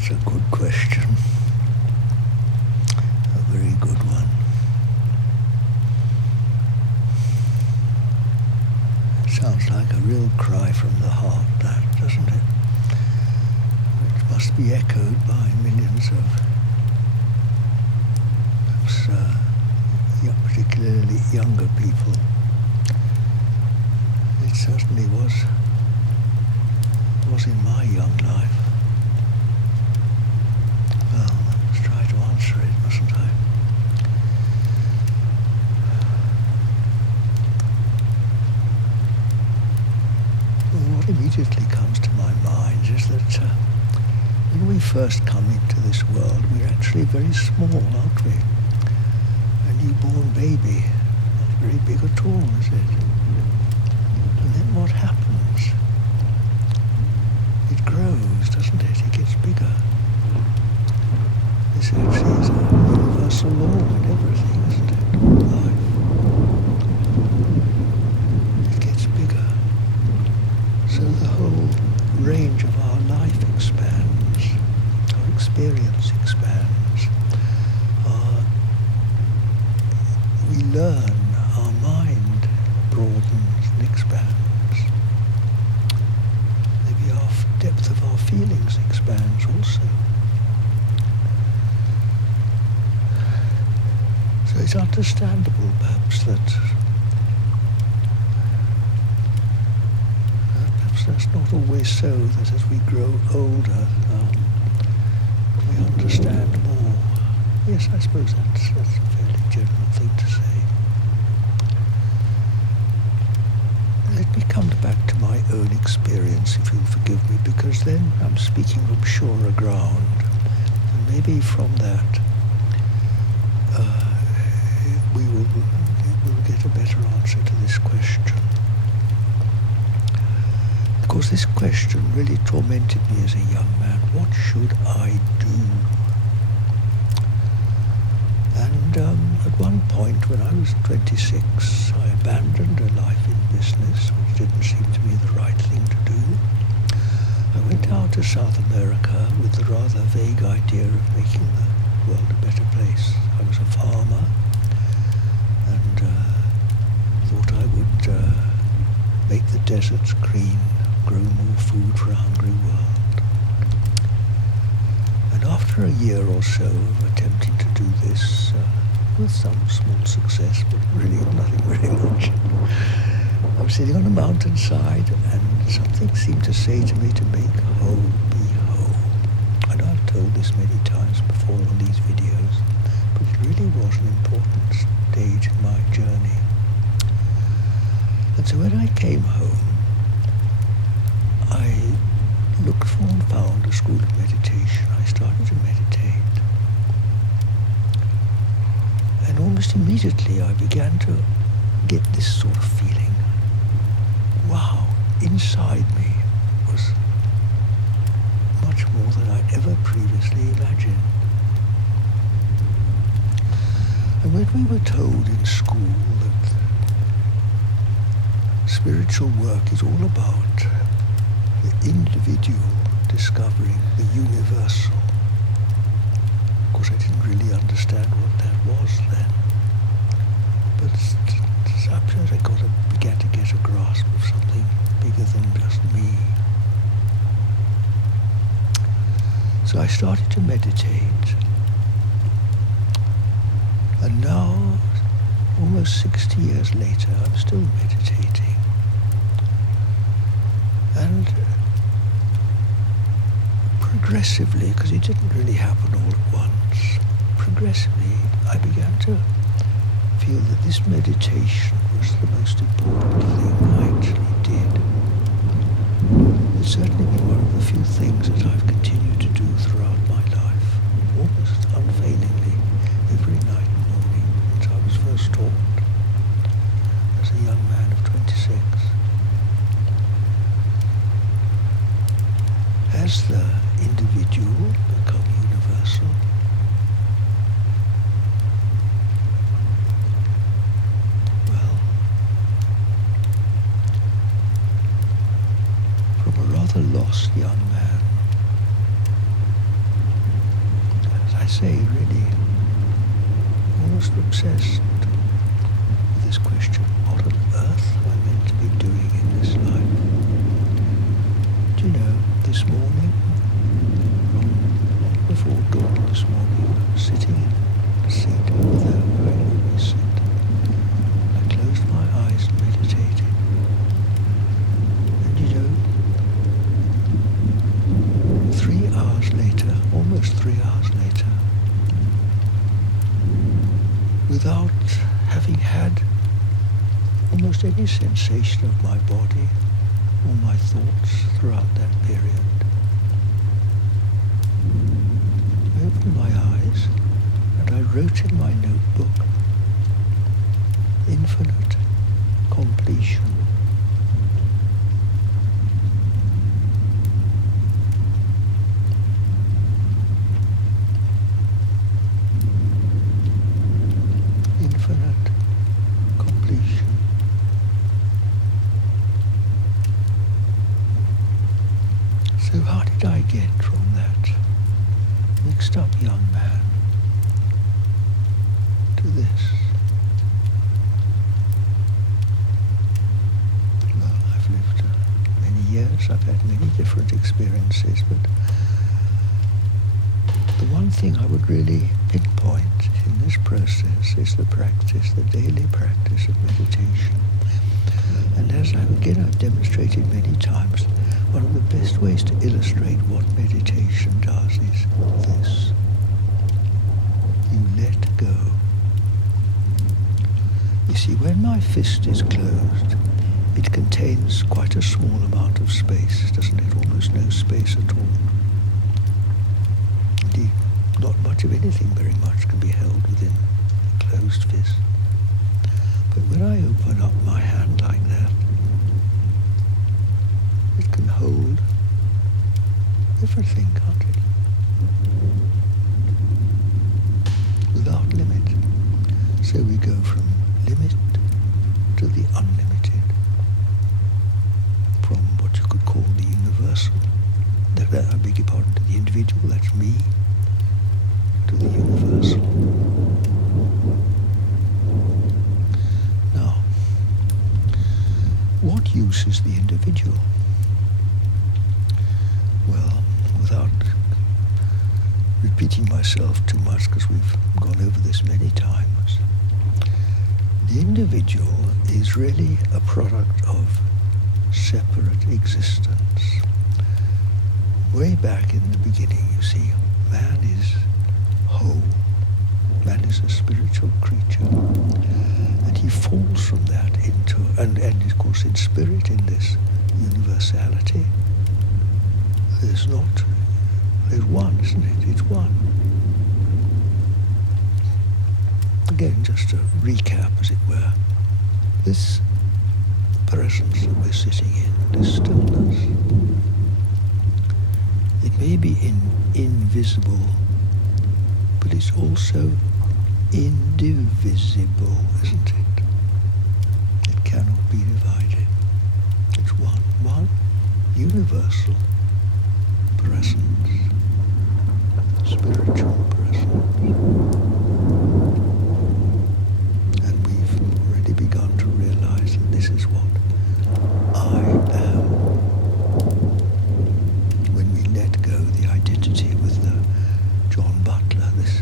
That's a good question. A very good one. It sounds like a real cry from the heart, that, doesn't it? It must be echoed by millions of perhaps particularly younger people. It certainly was in my young life. Well, let's try to answer it, mustn't I? Well, what immediately comes to my mind is that when we first come into this world, we're actually very small, aren't we? A newborn baby, not very big at all, is it? And then what happens? It grows, doesn't it? It gets bigger. This actually is a universal law in everything, isn't it? Life. It gets bigger. So the whole range of our life expands. Our experience expands. We learn, our mind broadens and expands. Maybe our depth of our feelings expands also. So it's understandable, perhaps, that perhaps that's not always so, that as we grow older, we understand more. Yes, I suppose that's a fairly general thing to say. Let me come back to my own experience, if you'll forgive me, because then I'm speaking from surer ground. And maybe from that, we'll get a better answer to this question. Because this question really tormented me as a young man. What should I do? And at one point, when I was 26, I abandoned a life in business, which didn't seem to me the right thing to do. I went out to South America with the rather vague idea of making the world a better place. I was a farmer and thought I would make the deserts green, grow more food for a hungry world. And after a year or so of attempting to do this, with some small success, but really nothing very much, I was sitting on a mountainside and something seemed to say to me to make home be home. And I've told this many times before on these videos, but it really was an important stage in my journey. And so when I came home, I looked for and found a school of meditation. I started to meditate. And almost immediately I began to get this sort of feeling. Wow, inside me was much more than I'd ever previously imagined. And when we were told in school that spiritual work is all about the individual discovering the universal, of course I didn't really understand what that was then, but sometimes I began to get a grasp of something bigger than just me. So I started to meditate, and now, almost 60 years later, I'm still meditating. And progressively, because it didn't really happen all at once, progressively I began to feel that this meditation was the most important thing I actually did. It's certainly been one of the few things that I've continued to do throughout my life, almost unfailingly, every night and morning since I was first taught as a young man of 26. Has the individual become universal? Well, from a rather lost young man say, really, almost obsessed with this question, what on earth am I meant to be doing in this life? Do you know, this morning, from long before dawn this morning, I was sitting in a seat over there where I normally sit. I closed my eyes and meditated. And you know, 3 hours later, almost 3 hours later, without having had almost any sensation of my body or my thoughts throughout that period, I opened my eyes and I wrote in my notebook, infinite completion. Infinite completion. So how did I get from that mixed up young man to this? Well, I've lived many years, I've had many different experiences, but the one thing I would really pinpoint in this process is the practice, the daily practice of meditation. And as I've demonstrated many times, one of the best ways to illustrate what meditation does is this. You let go. You see, when my fist is closed, it contains quite a small amount of space, doesn't it? Almost no space at all. Indeed, not much of anything very much can be held within a closed fist. But when I open up my hand like that, it can hold everything, can't it? Without limit. So we go from limit to the unlimited. From what you could call the universal, I beg your pardon, to the individual, that's me, to the universal. Now, what use is the individual? Well, without repeating myself too much, because we've gone over this many times, the individual is really a product of separate existence. Way back in the beginning, you see, man is whole. Man is a spiritual creature. And he falls from that into, and of course in spirit, in this universality, there's one, isn't it? It's one. Again, just to recap, as it were, this presence that we're sitting in, this stillness, it may be invisible, but it's also indivisible, isn't it? It cannot be divided. It's one universal presence, spiritual presence. And we've already begun to realize that this is what I am. When we let go the identity with the John Butler, this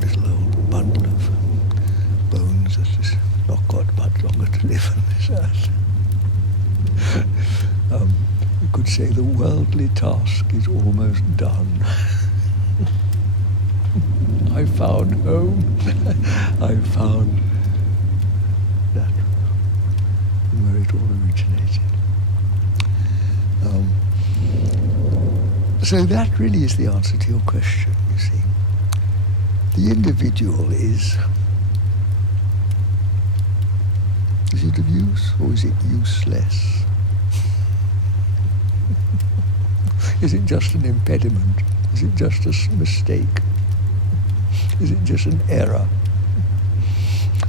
little old bundle of bones that has not got much longer to live on this earth. You could say the worldly task is almost done. I found home. I found that where it all originated. So that really is the answer to your question, you see. The individual is it of use or is it useless? Is it just an impediment? Is it just a mistake? Is it just an error?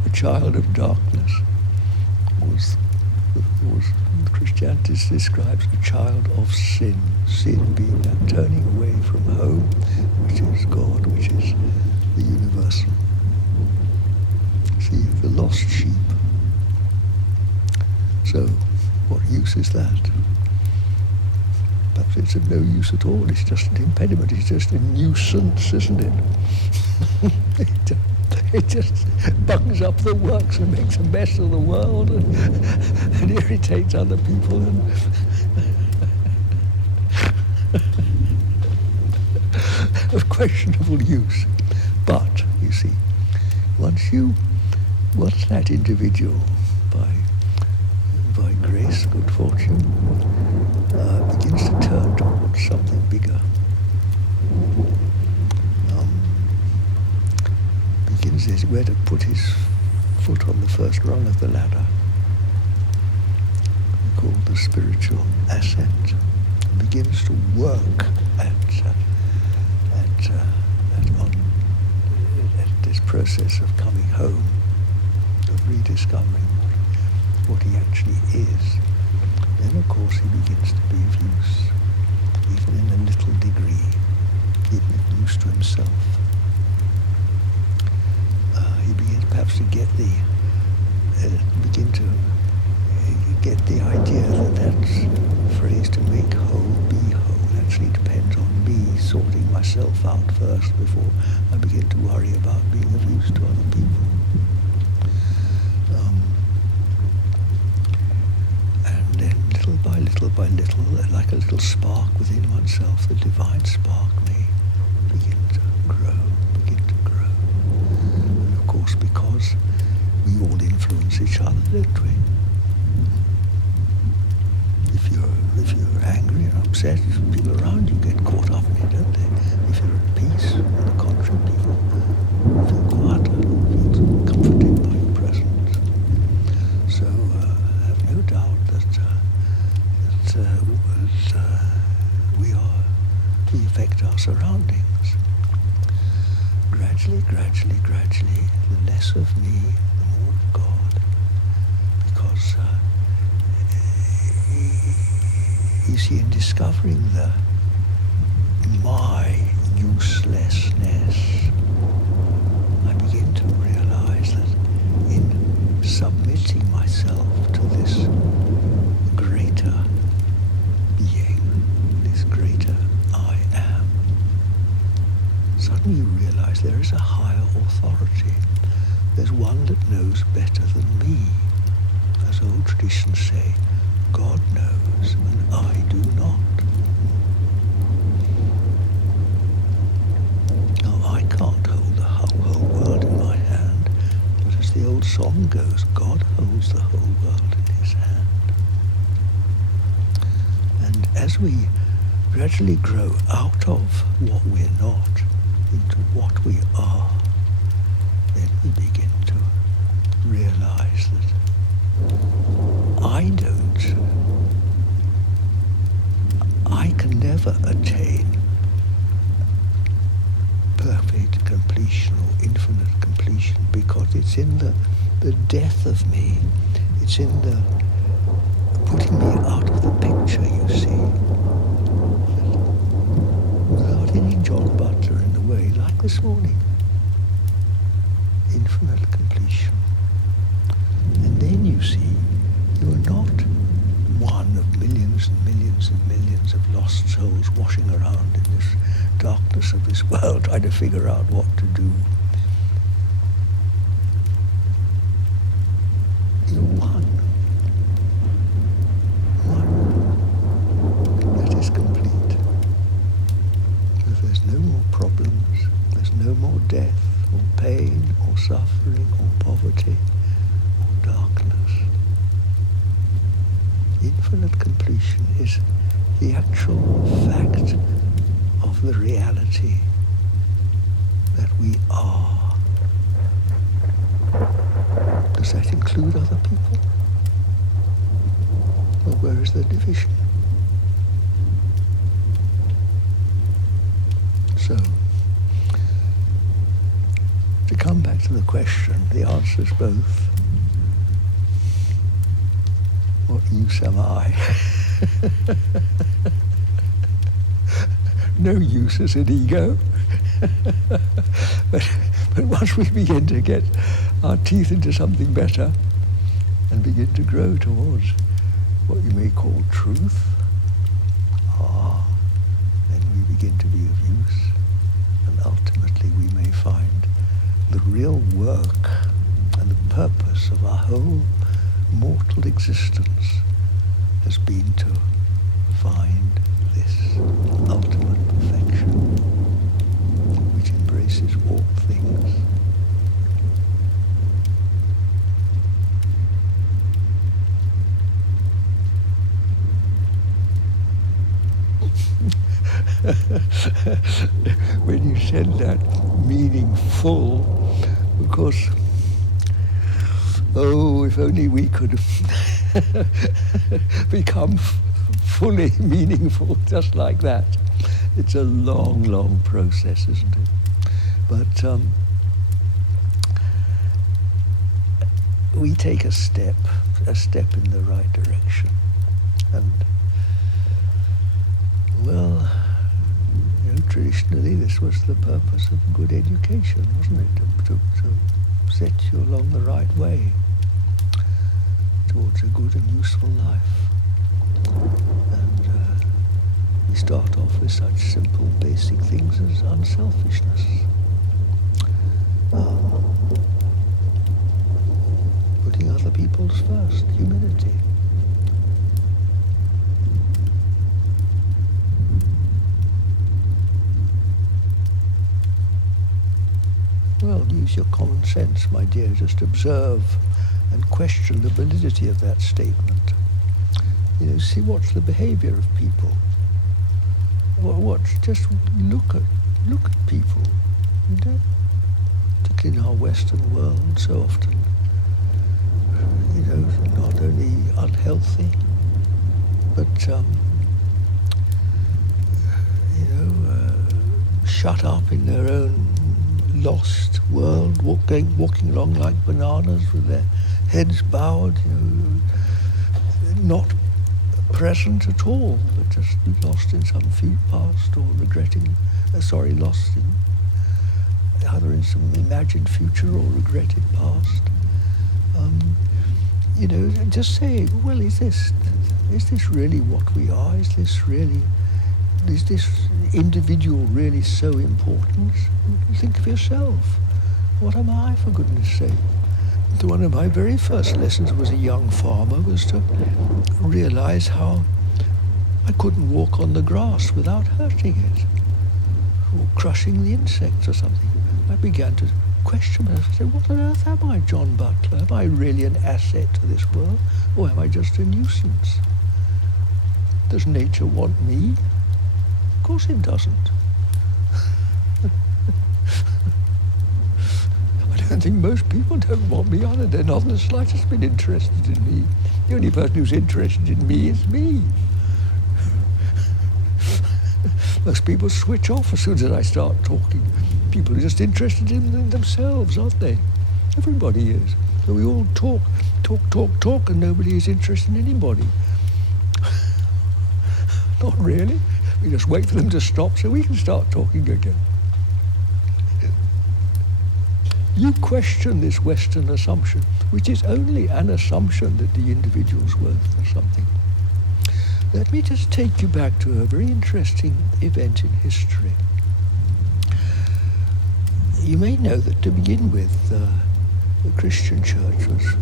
A child of darkness? Or is Christianity describes a child of sin. Sin being that turning away from home, which is God, which is the universal. See, the lost sheep. So, what use is that? Perhaps it's of no use at all. It's just an impediment. It's just a nuisance, isn't it? It just bungs up the works and makes a mess of the world and irritates other people. Of questionable use. But, you see, once that individual, by grace, good fortune, begins to turn towards something bigger, begins where to put his foot on the first rung of the ladder, called the spiritual ascent, and begins to work at this process of coming home, of rediscovering what he actually is. Then, of course, he begins to be of use, even in a little degree, even of use to himself. He begins perhaps to get the idea that phrase "to make whole, be whole" actually depends on me sorting myself out first before I begin to worry about being of use to other people. And then little by little, like a little spark within oneself, the divine spark may begin to grow. And of course, because we all influence each other, don't we? If you're angry and upset, people around you get caught up in it, don't they? If you're at peace, on the contrary, people feel quieter, feel comforted by your presence. So I have no doubt that we affect our surroundings. Gradually, the less of me, the more of God. Because you see, in discovering my uselessness, I begin to realize that in submitting myself to this greater being, this greater I am, suddenly you realize there is a higher authority. There's one that knows better than me. As old traditions say, God knows and I do not. Now, I can't hold the whole world in my hand, but as the old song goes, God holds the whole world in his hand. And as we gradually grow out of what we're not into what we are, then we begin to realize that I can never attain perfect completion or infinite completion, because it's in the death of me, it's in the putting me out of the picture, you see. Without any John Butler in the way, like this morning. Infinite completion. And then you see, you are not one of millions and millions and millions of lost souls washing around in this darkness of this world trying to figure out what to do. You're one. That is complete. There's no more problems, there's no more death, or pain, or suffering, or poverty, or darkness. Infinite completion is the actual fact of the reality that we are. Does that include other people? Or where is the division? So, to come back to the question, the answer is both. use am I? No use as an ego. but once we begin to get our teeth into something better and begin to grow towards what you may call truth, then we begin to be of use, and ultimately we may find the real work and the purpose of our whole mortal existence has been to find this ultimate perfection which embraces all things. When you said that, meaningful, of course, if only we could become fully meaningful just like that. It's a long, long process, isn't it? But we take a step in the right direction. And, well, traditionally this was the purpose of good education, wasn't it? To set you along the right way towards a good and useful life. And we start off with such simple, basic things as unselfishness. Putting other people's first, humility. Well, use your common sense, my dear. Just observe and question the validity of that statement. See what's the behavior of people. Just look at people. Particularly in our Western world, so often, not only unhealthy, but shut up in their own lost world, walking along like bananas with their heads bowed, not present at all, but just lost in some few past, or lost in either in some imagined future or regretted past. Just say, well, is this really what we are? Is this individual really so important? Think of yourself. What am I, for goodness sake? One of my very first lessons as a young farmer was to realize how I couldn't walk on the grass without hurting it or crushing the insects or something. I began to question myself. I said, what on earth am I, John Butler? Am I really an asset to this world, or am I just a nuisance? Does nature want me? Of course it doesn't. I think most people don't want me either. They're not in the slightest bit interested in me. The only person who's interested in me is me. Most people switch off as soon as I start talking. People are just interested in themselves, aren't they? Everybody is. So we all talk, and nobody is interested in anybody. Not really. We just wait for them to stop so we can start talking again. You question this Western assumption, which is only an assumption that the individual's worth something. Let me just take you back to a very interesting event in history. You may know that to begin with, the Christian church was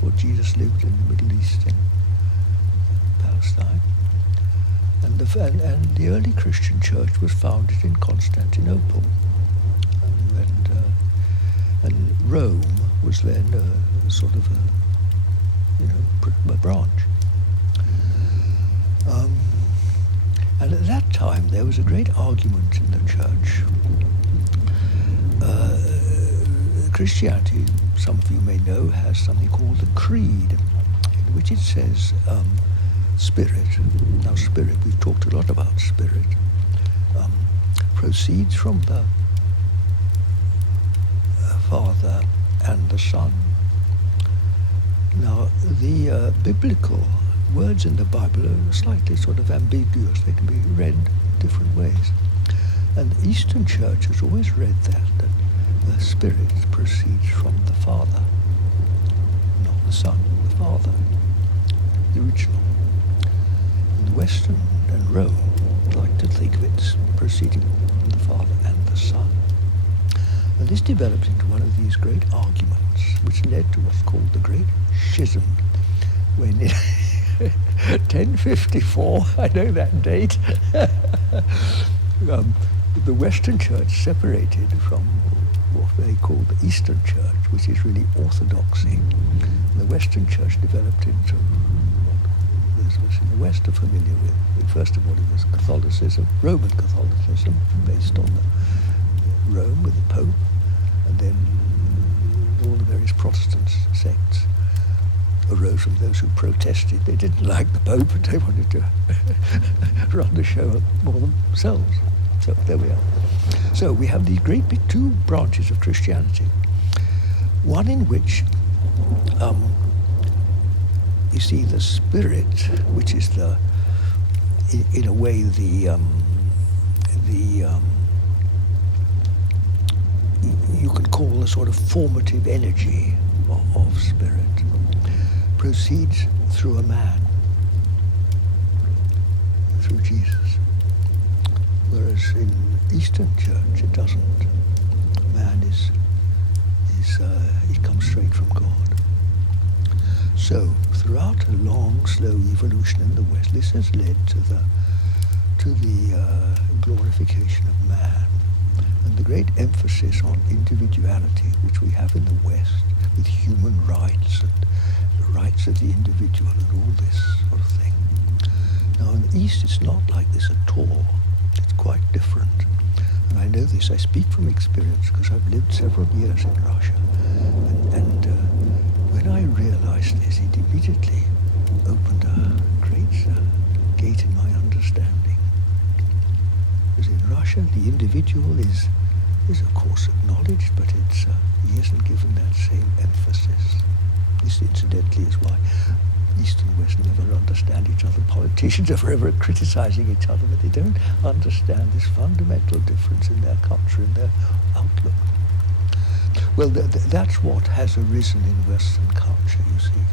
what Jesus lived in the Middle East in Palestine. And the early Christian church was founded in Constantinople. And Rome was then sort of a branch. And at that time, there was a great argument in the church. Christianity, some of you may know, has something called the Creed, in which it says spirit. Now, spirit, we've talked a lot about spirit, proceeds from the Father and the Son. Now, the biblical words in the Bible are slightly sort of ambiguous. They can be read different ways. And the Eastern Church has always read that the Spirit proceeds from the Father, not the Son, the Father, the original. In the Western and Rome like to think of it proceeding from the Father and the Son. And this developed into one of these great arguments, which led to what's called the Great Schism, when in 1054, I know that date, the Western Church separated from what they call the Eastern Church, which is really orthodoxy. And the Western Church developed into what those of us in the West are familiar with. First of all, it was Catholicism, Roman Catholicism, based on Rome with the Pope, and then all the various Protestant sects arose from those who protested. They didn't like the Pope, and they wanted to run the show more themselves. So there we are. So we have these great big two branches of Christianity. One in which you see the Spirit, which is in a way you could call the sort of formative energy of Spirit, proceeds through a man, through Jesus. Whereas in Eastern Church it doesn't. Man he comes straight from God. So throughout a long, slow evolution in the West, this has led to the glorification of man and the great emphasis on individuality, which we have in the West with human rights and the rights of the individual and all this sort of thing. Now in the East it's not like this at all. It's quite different. And I know this, I speak from experience because I've lived several years in Russia. And when I realized this, it immediately opened a great gate in my understanding. Because in Russia, the individual is of course acknowledged, but he isn't given that same emphasis. This incidentally is why East and West never understand each other. Politicians are forever criticizing each other, but they don't understand this fundamental difference in their culture and their outlook. Well, that's what has arisen in Western culture, you see.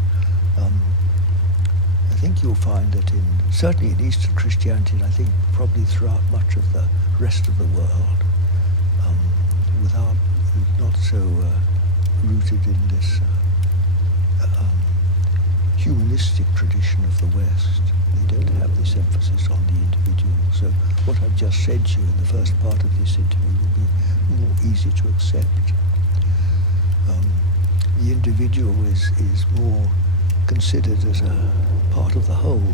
I think you'll find that certainly in Eastern Christianity, and I think probably throughout much of the rest of the world, not so rooted in this humanistic tradition of the West. They don't have this emphasis on the individual. So what I've just said to you in the first part of this interview will be more easy to accept. The individual is more considered as a part of the whole.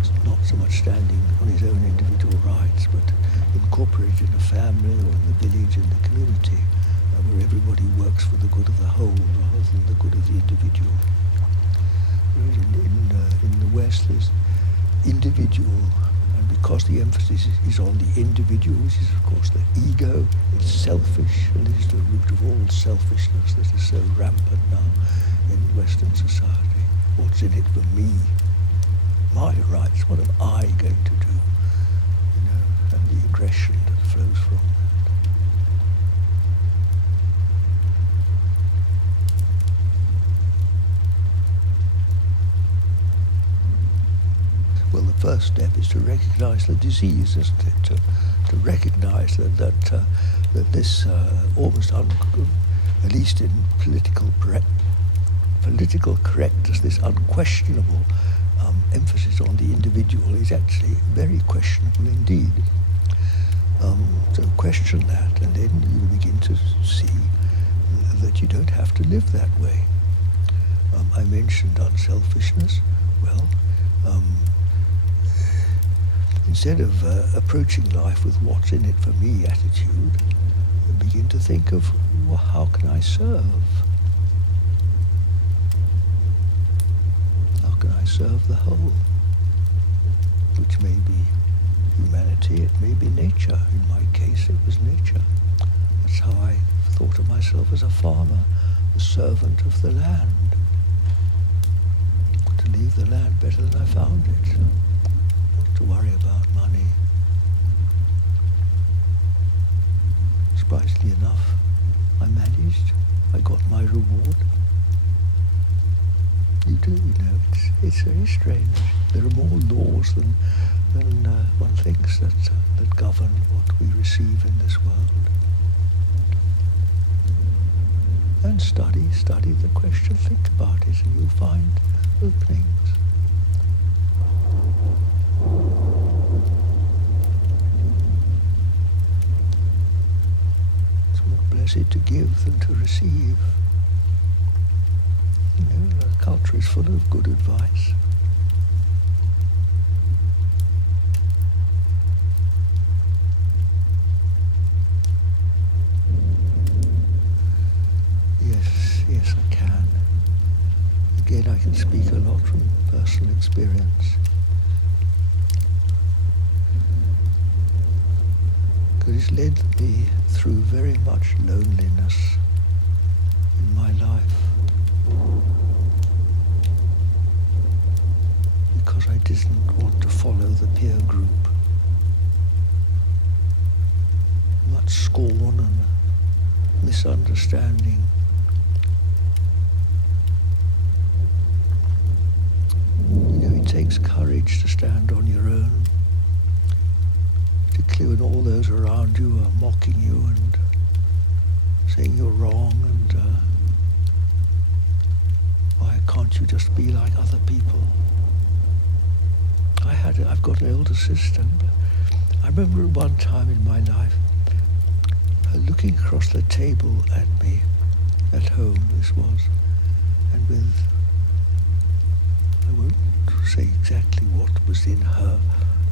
It's not so much standing on his own individual rights, but incorporated in a family or in the village, in the community, where everybody works for the good of the whole rather than the good of the individual. In the West, there's individual, and because the emphasis is on the individual, which is of course the ego, it's selfish, and this is the root of all selfishness that is so rampant now in Western society. What's in it for me? My rights, what am I going to do? And the aggression that flows from that. Well, the first step is to recognize the disease, isn't it? To recognize that this almost, at least in political correctness, this unquestionable emphasis on the individual is actually very questionable indeed. So question that, and then you begin to see that you don't have to live that way. I mentioned unselfishness. Well, instead of approaching life with what's in it for me attitude, begin to think of, well, how can I serve? How can I serve the whole? Which may be humanity, it may be nature. In my case, it was nature. That's how I thought of myself as a farmer, the servant of the land. better than I found it. Not to worry about money. Surprisingly enough, I managed. I got my reward. You do, it's very strange. There are more laws than one thinks that govern what we receive in this world. And study the question, think about it, and you'll find openings. It's more blessed to give than to receive. The culture is full of good advice. Yes, I can. Again, I can speak a lot from personal experience. Because it's led me through very much loneliness in my life. Because I didn't want to follow the peer group. Much scorn and misunderstanding. It takes courage to stand on your own, particularly when all those around you are mocking you and saying you're wrong and why can't you just be like other people? I've got an older sister. I remember one time in my life her looking across the table at me, at home this was, and with, I won't say exactly what was in her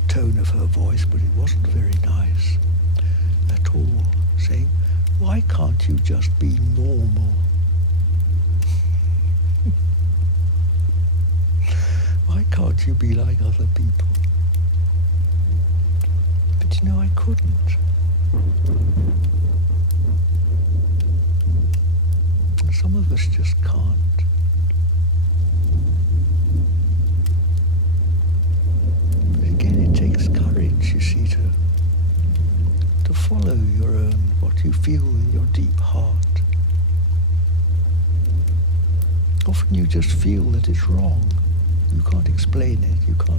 tone of her voice, but it wasn't very nice at all, saying, why can't you just be normal? Why can't you be like other people? But I couldn't. And some of us just can't. But again, it takes courage, you see, to follow your own, what you feel in your deep heart. Often you just feel that it's wrong. You can't explain it. You can't,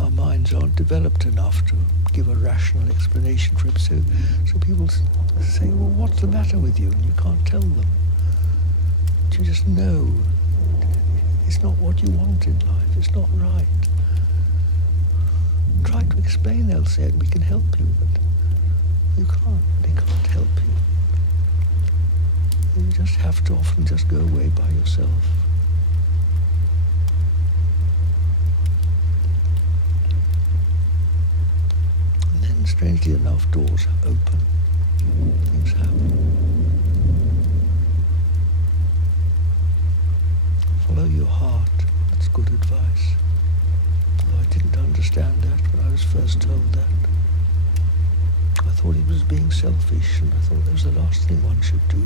our minds aren't developed enough to give a rational explanation for it. So people say, well, what's the matter with you? And you can't tell them. But you just know it's not what you want in life. It's not right. Try to explain, they'll say, and we can help you, but you can't. They can't help you. You just have to often just go away by yourself. And then, strangely enough, doors open. Things happen. Follow your heart. That's good advice. Although I didn't understand that when I was first told that. I thought it was being selfish, and I thought that was the last thing one should do.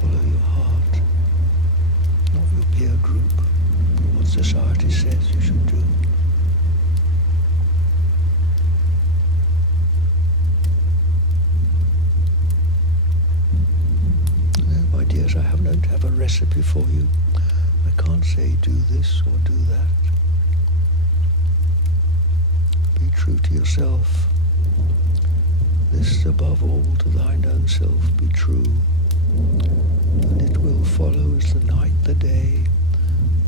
Follow your heart, not your peer group, what society says you should do. My dears, I don't have a recipe for you. I can't say do this or do that. Be true to yourself. This above all to thine own self be true, and it will follow as the night the day.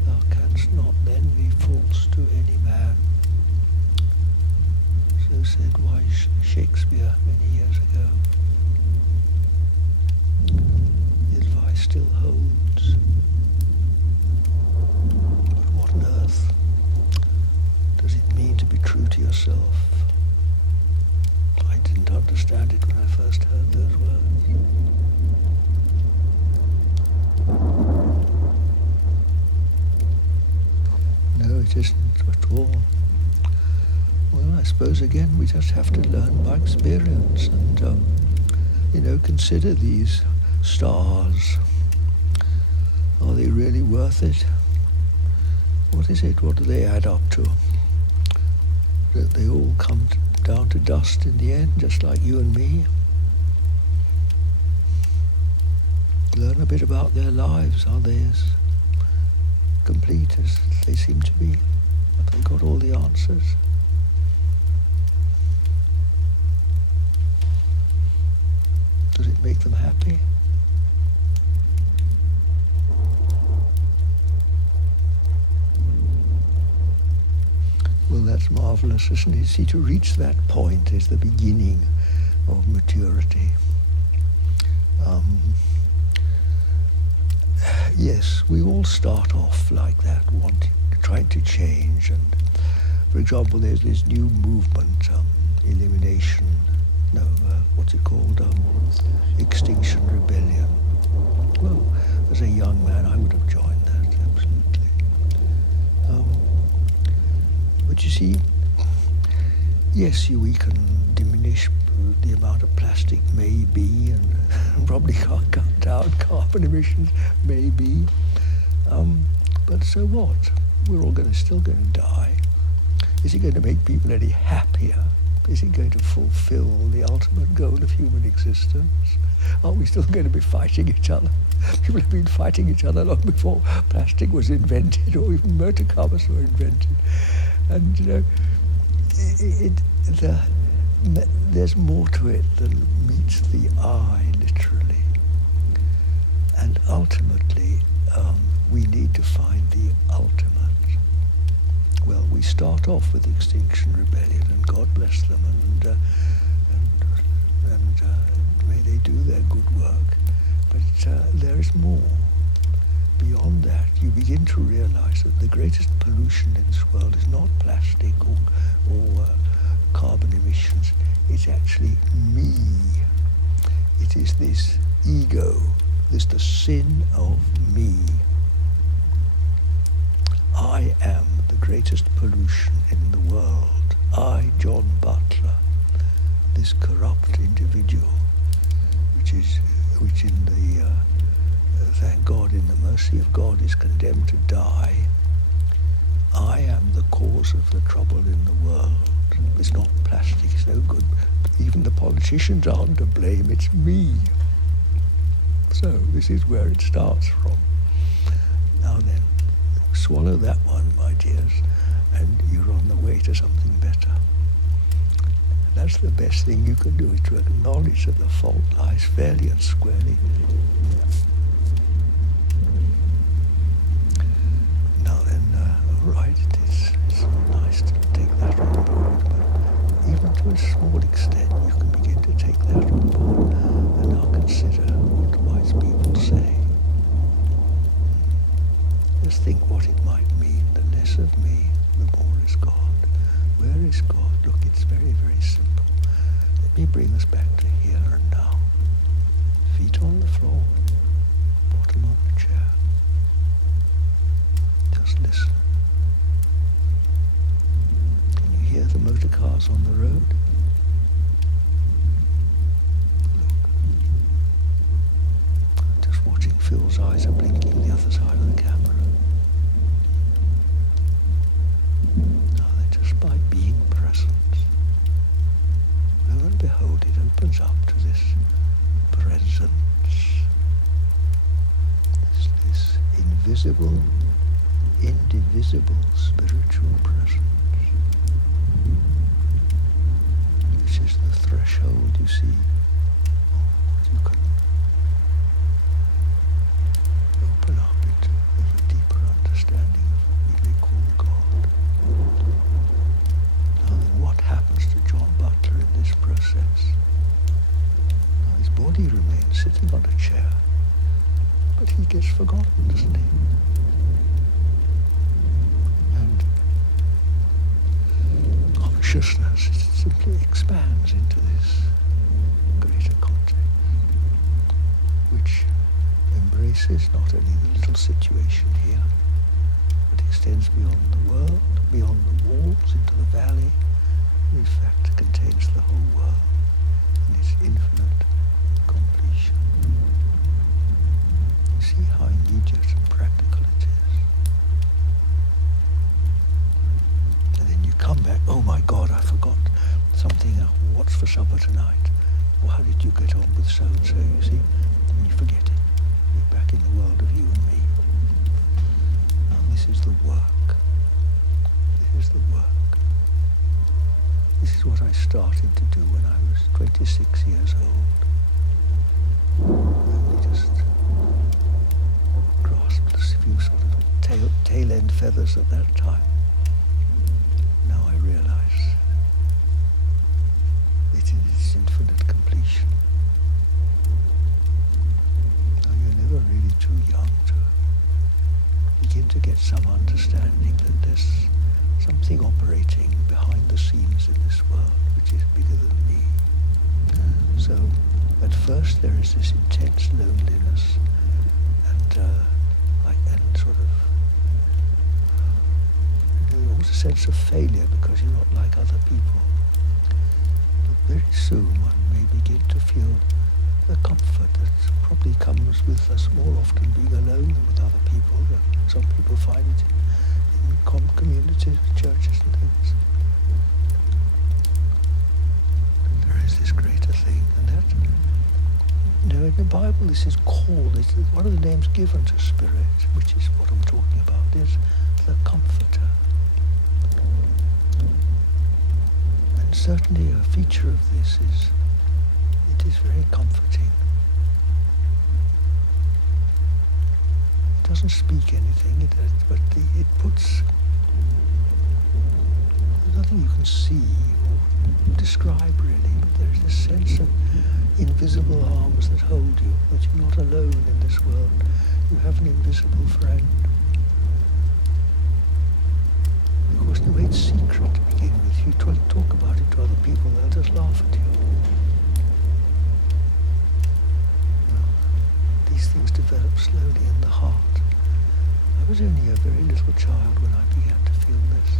Thou canst not then be false to any man. So said wise Shakespeare many years ago. The advice still holds. But what on earth does it mean to be true to yourself? I didn't understand it when I first heard those words. No, it isn't at all. Well, I suppose again we just have to learn by experience and, consider these stars Are they really worth it? What is it? What do they add up to? That they all come down to dust in the end, just like you and me? Learn a bit about their lives. Are they as complete as they seem to be? Have they got all the answers? Does it make them happy? Well, that's marvelous, isn't it? See, to reach that point is the beginning of maturity. Yes, we all start off like that, trying to change. And, for example, there's this new movement, elimination, what's it called? Extinction Rebellion. Well, as a young man, I would have joined that, absolutely. But you see, yes, we can diminish the amount of plastic, maybe, and probably can't cut down carbon emissions, maybe. But so what? We're all still going to die. Is it going to make people any happier? Is it going to fulfill the ultimate goal of human existence? Are we still going to be fighting each other? People have been fighting each other long before plastic was invented, or even motor cars were invented. And there's more to it than meets the eye, literally. And ultimately, we need to find the ultimate. Well, we start off with Extinction Rebellion, and God bless them, and may they do their good work. But there is more. Beyond that, you begin to realize that the greatest pollution in this world is not plastic or carbon emissions. It's actually me. It is this ego, the sin of me. I am the greatest pollution in the world. I, John Butler, this corrupt individual, which in the thank God, in the mercy of God, is condemned to die. I am the cause of the trouble in the world. It's not plastic, it's no good. Even the politicians aren't to blame, it's me. So this is where it starts from. Now then, swallow that one, my dears, and you're on the way to something better. That's the best thing you can do, is to acknowledge that the fault lies fairly and squarely. Now then, right, it's nice to take that on board, but even to a small extent you can begin to take that on board and now consider what wise people say. Just think what it might mean. The less of me, the more is God. Where is God? Look, it's very, very simple. Let me bring us back to here and now. Feet on the floor, bottom on the chair. Just listen. Can you hear the motor cars on the road? Look. Just watching Phil's eyes are blinking the other side of the camera. By being present, lo and behold, it opens up to this presence, this invisible, indivisible spiritual presence, which is the threshold, you see, of what you can open up into a deeper understanding of what we may call God. What happens to John Butler in this process? Now, his body remains sitting on a chair, but he gets forgotten, doesn't he? And consciousness simply expands into this greater context, which embraces not only the little situation here, but extends beyond the world, beyond the walls, into the valley, in fact contains the whole world in its infinite completion. See how immediate and forgot something, what's for supper tonight? Or how did you get on with so-and-so, you see? And you forget it. You're back in the world of you and me. And this is the work. This is the work. This is what I started to do when I was 26 years old. And we just grasped a few sort of tail-end feathers at that time. Now I realize it is its infinite completion. Now you're never really too young to begin to get some understanding that there's something operating behind the scenes in this world which is bigger than me. So at first there is this intense loneliness and sort of almost a sense of failure because you're not like other people. But very soon one may begin to feel the comfort that probably comes with us more often being alone than with other people. Some people find it in communities, churches and things. There is this greater thing, and that, in the Bible this is called, it's one of the names given to Spirit, which is what I'm talking about, is the Comforter. And certainly a feature of this is, it is very comforting. It doesn't speak anything, but it puts, there's nothing you can see or describe really, but there is this sense of invisible arms that hold you, that you're not alone in this world. You have an invisible friend. Of course, the way it's secret to begin with, if you talk about it to other people, they'll just laugh at you. Well, these things develop slowly in the heart. I was only a very little child when I began to feel this.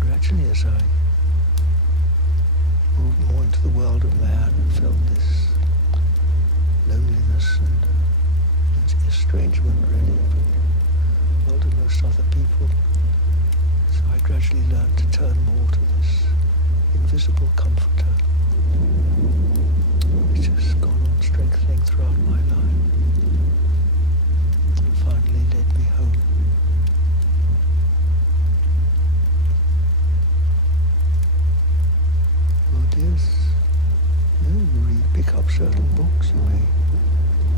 Gradually, as I moved more into the world of man and felt this loneliness and estrangement really from the world of most other people, so I gradually learned to turn more to this invisible comforter, which has gone on strengthening throughout my life and finally led me home. Yes, you pick up certain books, you may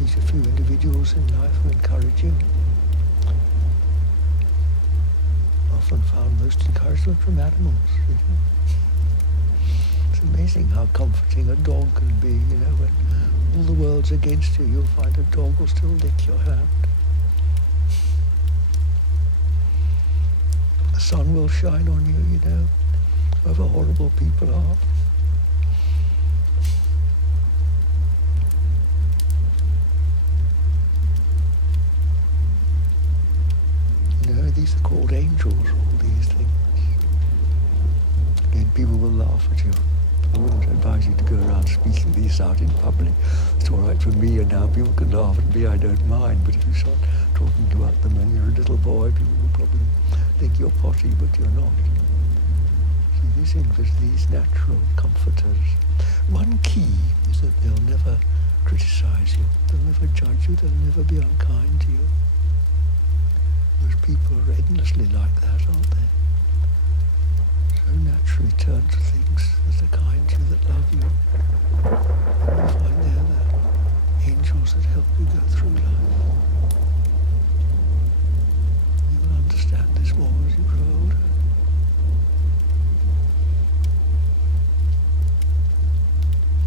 meet a few individuals in life who encourage you. Often found most encouragement from animals, It's amazing how comforting a dog can be, when all the world's against you, you'll find a dog will still lick your hand. The sun will shine on you, however horrible people are. These are called angels, all these things. Again, people will laugh at you. I wouldn't advise you to go around speaking these out in public. It's all right for me, and now people can laugh at me, I don't mind. But if you start talking about them when you're a little boy, people will probably think you're potty, but you're not. See, these natural comforters. One key is that they'll never criticize you. They'll never judge you. They'll never be unkind to you. Most people are endlessly like that, aren't they? So naturally turn to things that are kind to you, that love you. And you find they're the angels that help you go through life. You will understand this more as you grow older.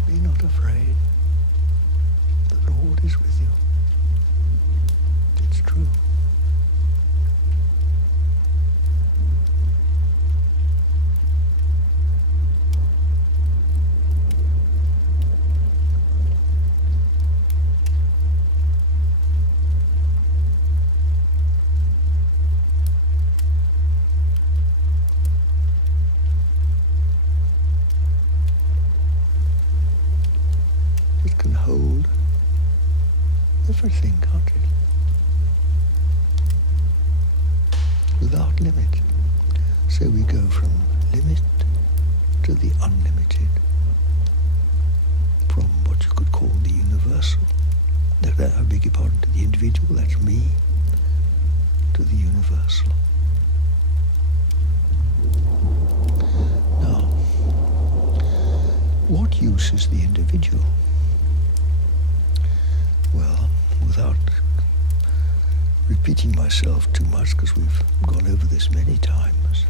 Be not afraid. The Lord is with you. It's true. Hold everything, can't it? Without limit. So we go from limit to the unlimited, from what you could call the universal, I beg your pardon, to the individual, that's me, to the universal. Now, what use is the individual? Well, without repeating myself too much, because we've gone over this many times,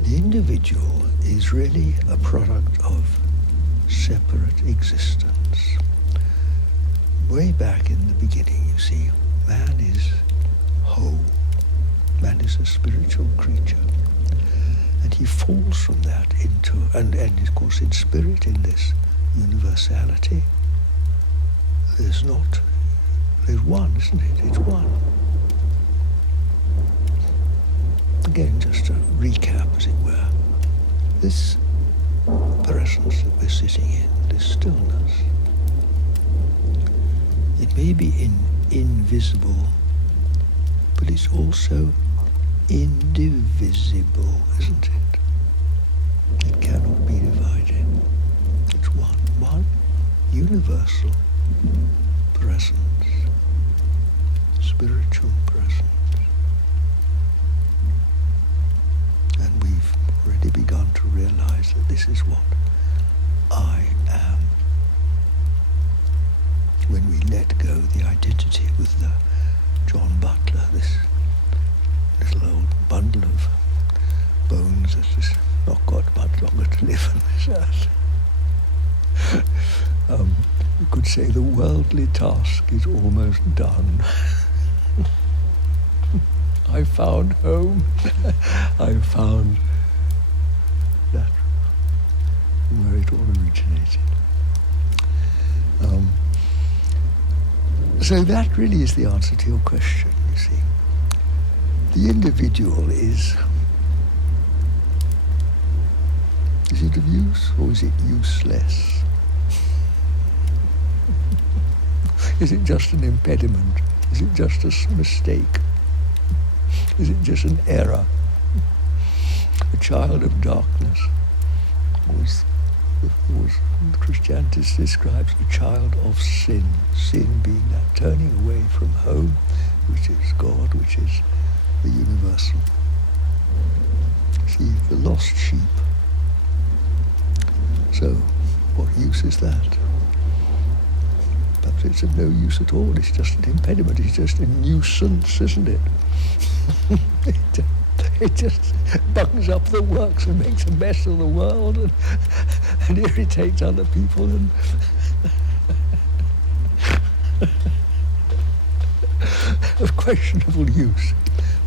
the individual is really a product of separate existence. Way back in the beginning, you see, man is whole. Man is a spiritual creature. And he falls from that into, and of course in spirit, in this universality, there's one, isn't it? It's one. Again, just to recap, as it were, this presence that we're sitting in, this stillness, it may be invisible, but it's also indivisible, isn't it? It cannot be divided. It's one universal presence, spiritual presence. And we've already begun to realize that this is what I am. When we let go the identity with the John Butler, this little old bundle of bones that has not got much longer to live on this earth. You could say the worldly task is almost done. I found home. I found that where it all originated. So that really is the answer to your question, you see. The individual is it of use or is it useless? Is it just an impediment? Is it just a mistake? Is it just an error? A child of darkness was Christianity describes a child of sin. Sin being that turning away from home, which is God, which is the universal. See, the lost sheep. So, what use is that? Perhaps it's of no use at all. It's just an impediment. It's just a nuisance, isn't it? It just bungs up the works and makes a mess of the world and irritates other people and of questionable use.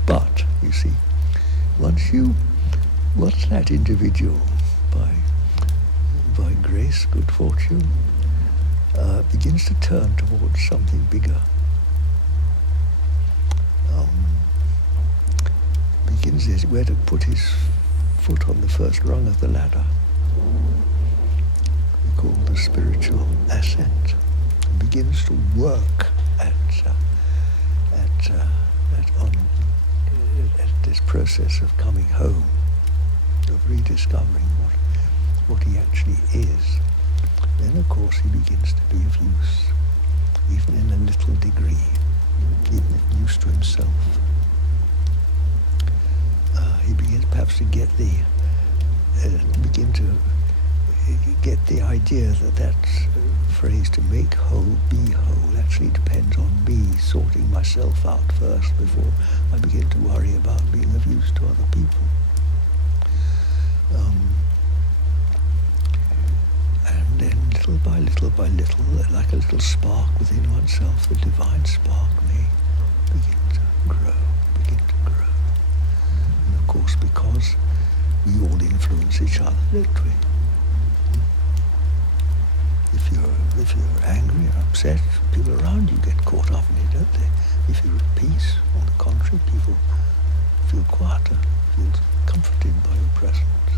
But, you see, once that individual, by grace, good fortune, begins to turn towards something bigger, begins, as it were, to put his foot on the first rung of the ladder, we call the spiritual ascent, and begins to work at this process of coming home, of rediscovering what he actually is. Then, of course, he begins to be of use, even in a little degree, even of use to himself. He begins perhaps to get the idea that phrase, to make whole, be whole, actually depends on me sorting myself out first before I begin to worry about being of use to other people. And then little by little, like a little spark within oneself, the divine spark may begin to grow. And of course, because we all influence each other, don't we? If you're angry or upset, people around you get caught up in it, don't they? If you're at peace, on the contrary, people feel quieter, feel comforted by your presence.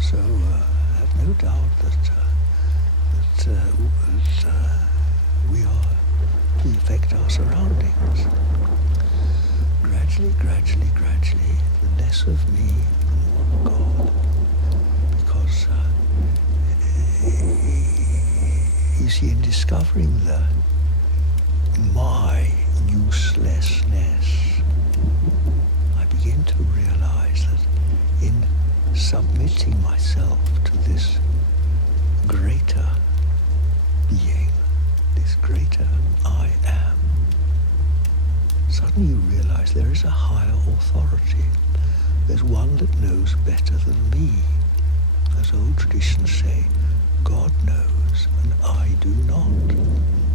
So have no doubt that we affect our surroundings. gradually, the less of me, the more of God. Because, you see, in discovering my uselessness, I begin to realize that in submitting myself to this greater being, this greater I am, suddenly you realize there is a higher authority. There's one that knows better than me. As old traditions say, God knows and I do not.